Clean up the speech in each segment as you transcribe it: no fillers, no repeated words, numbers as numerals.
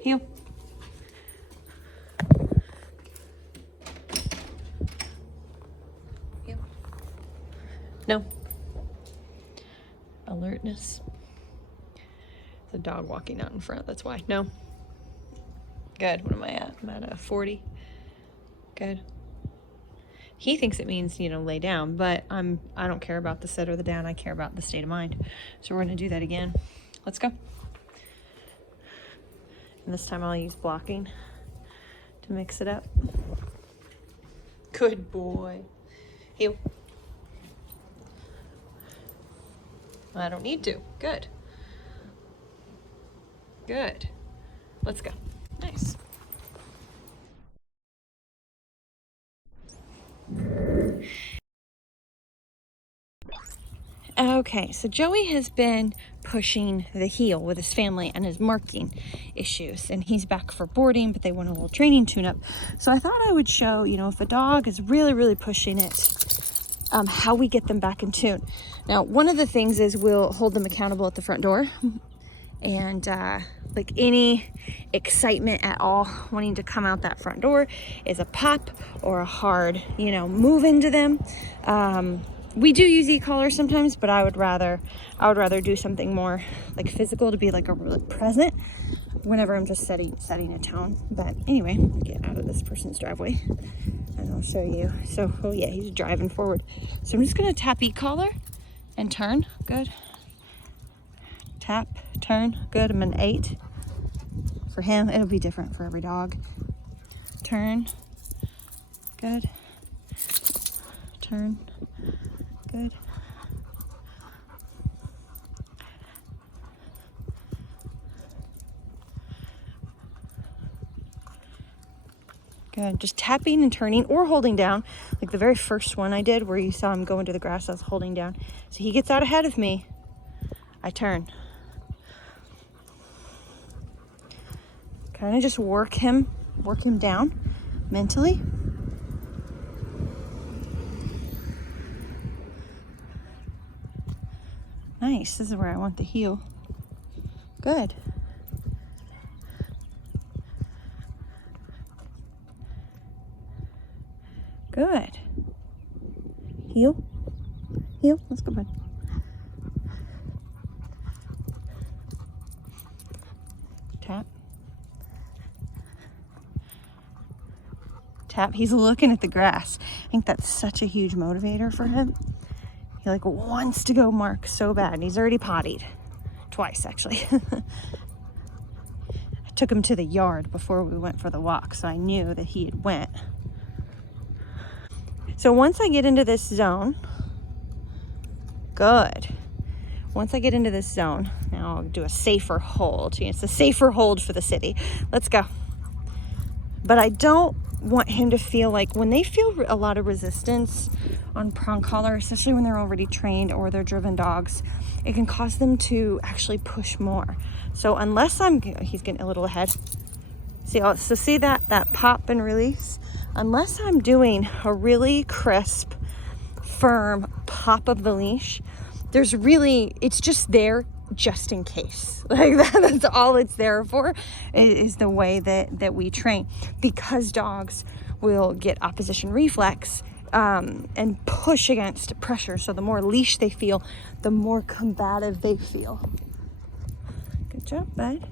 Heel. Heel. No. Alertness. The dog walking out in front, that's why. No. Good. What am I at? I'm at a 40. Good. He thinks it means, you know, lay down, but I don't care about the sit or the down. I care about the state of mind. So we're going to do that again. Let's go. And this time I'll use blocking to mix it up. Good boy. Heel. I don't need to. Good. Good. Let's go. Nice. Okay, so Joey has been pushing the heel with his family and his marking issues, and he's back for boarding, but they want a little training tune-up. So I thought I would show, you know, if a dog is really pushing it, how we get them back in tune. Now, one of the things is we'll hold them accountable at the front door, and like any excitement at all wanting to come out that front door is a pop or a hard, you know, move into them. We do use Ecollar sometimes, but I would rather do something more like physical, to be like a really present whenever I'm just setting a tone. But anyway, get out of this person's driveway and I'll show you. So, oh yeah, he's driving forward. So I'm just gonna tap Ecollar and turn. Good. Tap, turn. Good. I'm an 8. For him, it'll be different for every dog. Turn. Good. Turn. Good. Good. Just tapping and turning or holding down, like the very first one I did where you saw him go into the grass. I was holding down. So he gets out ahead of me. I turn. Kind of just work him down mentally. Nice. This is where I want the heel. Good. Good. Heel. Heel. Let's go, bud. Tap. Tap. He's looking at the grass. I think that's such a huge motivator for him. He like wants to go mark so bad, and he's already pottied twice actually. I took him to the yard before we went for the walk, so I knew that he had went. So once I get into this zone, good. Once I get into this zone, now I'll do a safer hold. It's a safer hold for the city. Let's go. But I don't want him to feel like when they feel a lot of resistance on prong collar, especially when they're already trained or they're driven dogs, it can cause them to actually push more. So unless he's getting a little ahead. So see that pop and release? Unless I'm doing a really crisp, firm pop of the leash, it's just there just in case. Like that's all it's there for, is the way that we train, because dogs will get opposition reflex and push against pressure. So the more leash they feel, the more combative they feel. Good job, bud.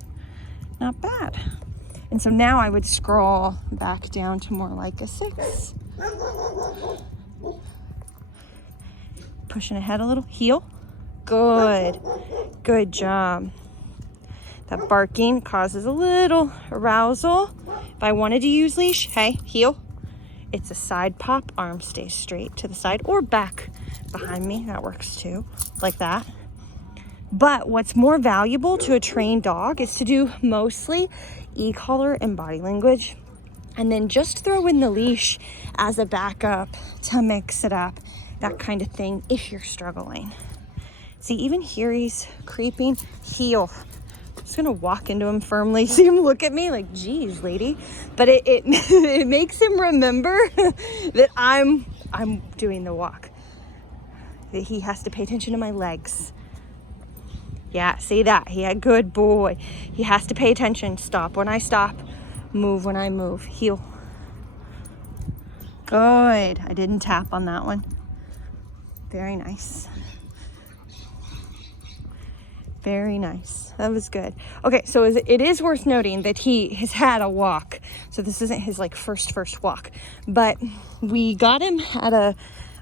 Not bad. And so now I would scroll back down to more like a 6. Pushing ahead a little. Heel. Good. Good job. That barking causes a little arousal. If I wanted to use leash, hey, heel. It's a side pop. Arm stays straight to the side or back behind me. That works too, like that. But what's more valuable to a trained dog is to do mostly e-collar and body language, and then just throw in the leash as a backup to mix it up, that kind of thing, if you're struggling. See, even here he's creeping. Heel. I'm just gonna walk into him firmly. See him look at me like, geez, lady. But it makes him remember that I'm doing the walk, that he has to pay attention to my legs. Yeah, see that? He had good boy. He has to pay attention. Stop when I stop. Move when I move. Heel. Good. I didn't tap on that one. Very nice. Very nice. That was good. Okay, so it is worth noting that he has had a walk. So this isn't his like first walk, but we got him at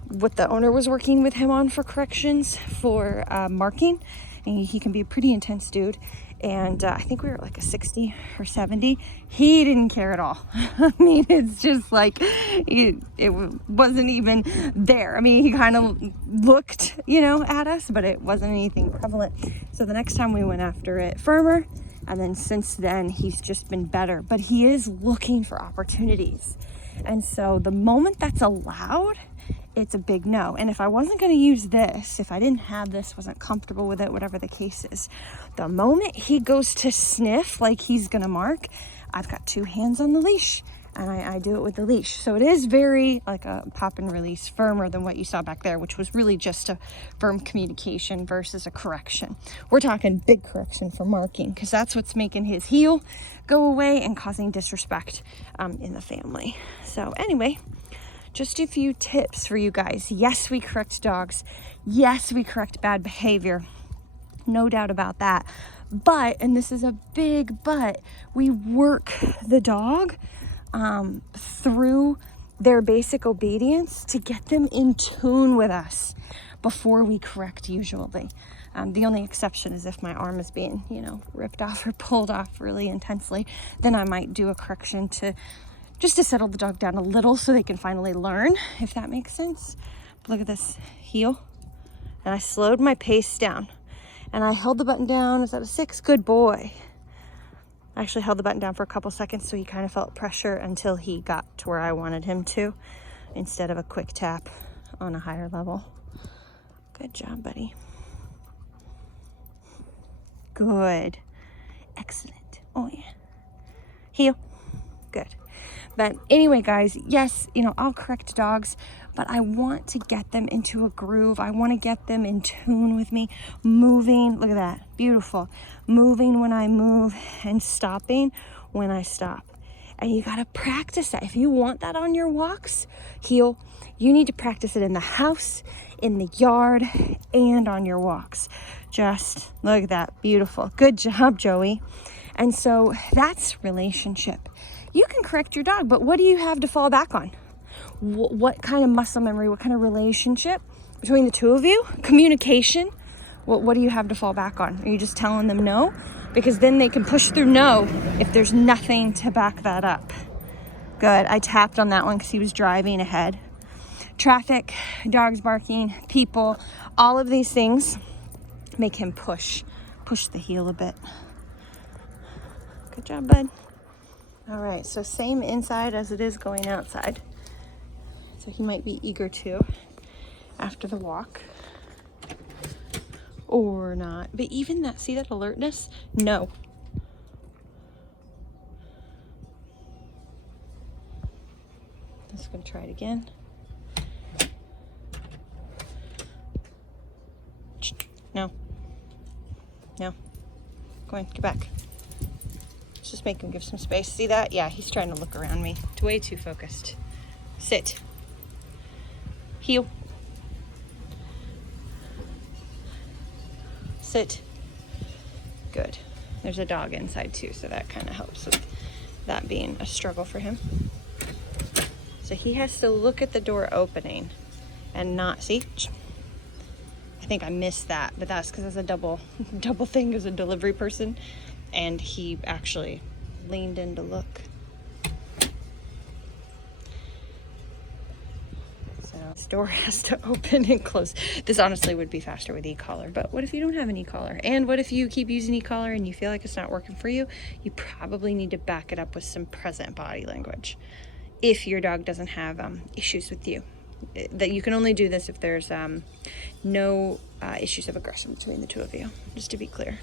what the owner was working with him on for corrections for marking. And he can be a pretty intense dude. And I think we were at like a 60 or 70. He didn't care at all. I mean, it's just like, it wasn't even there. I mean, he kind of looked, you know, at us, but it wasn't anything prevalent. So the next time we went after it firmer, and then since then, he's just been better. But he is looking for opportunities. And so the moment that's allowed, it's a big no. And if I wasn't going to use this, if I didn't have this, wasn't comfortable with it, whatever the case is, the moment he goes to sniff like he's going to mark, I've got 2 hands on the leash, and I do it with the leash. So it is very like a pop and release, firmer than what you saw back there, which was really just a firm communication versus a correction. We're talking big correction for marking, because that's what's making his heel go away and causing disrespect in the family. So anyway, just a few tips for you guys. Yes, we correct dogs. Yes, we correct bad behavior. No doubt about that. But, and this is a big but, we work the dog through their basic obedience to get them in tune with us before we correct usually. The only exception is if my arm is being, you know, ripped off or pulled off really intensely, then I might do a correction just to settle the dog down a little so they can finally learn, if that makes sense. But look at this heel. And I slowed my pace down. And I held the button down. Is that a 6? Good boy. I actually held the button down for a couple seconds so he kind of felt pressure until he got to where I wanted him to, instead of a quick tap on a higher level. Good job, buddy. Good. Excellent. Oh, yeah. Heel. Good. But anyway, guys, yes, you know, I'll correct dogs, but I want to get them into a groove. I want to get them in tune with me, moving. Look at that. Beautiful. Moving when I move and stopping when I stop. And you got to practice that. If you want that on your walks, heel, you need to practice it in the house, in the yard, and on your walks. Just look at that. Beautiful. Good job, Joey. And so that's relationship. You can correct your dog, but what do you have to fall back on? What kind of muscle memory, what kind of relationship between the two of you? Communication. What do you have to fall back on? Are you just telling them no? Because then they can push through no if there's nothing to back that up. Good. I tapped on that one because he was driving ahead. Traffic, dogs barking, people, all of these things make him push the heel a bit. Good job, bud. All right, so same inside as it is going outside. So he might be eager to after the walk. Or not. But even that, see that alertness? No. Just gonna try it again. No. No. Go on, get back. Just make him give some space. See that? Yeah, he's trying to look around me. It's way too focused. Sit. Heel. Sit. Good. There's a dog inside too, so that kind of helps with that being a struggle for him. So he has to look at the door opening and not see. I think I missed that, but that's because it's a double thing as a delivery person. And he actually leaned in to look. So this door has to open and close. This honestly would be faster with e-collar, but what if you don't have an e-collar? And what if you keep using e-collar and you feel like it's not working for you? You probably need to back it up with some present body language if your dog doesn't have issues with you. That you can only do this if there's no issues of aggression between the two of you, just to be clear.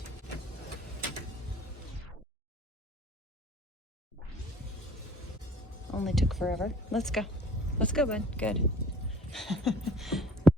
Only took forever. Let's go. Let's go, bud. Good.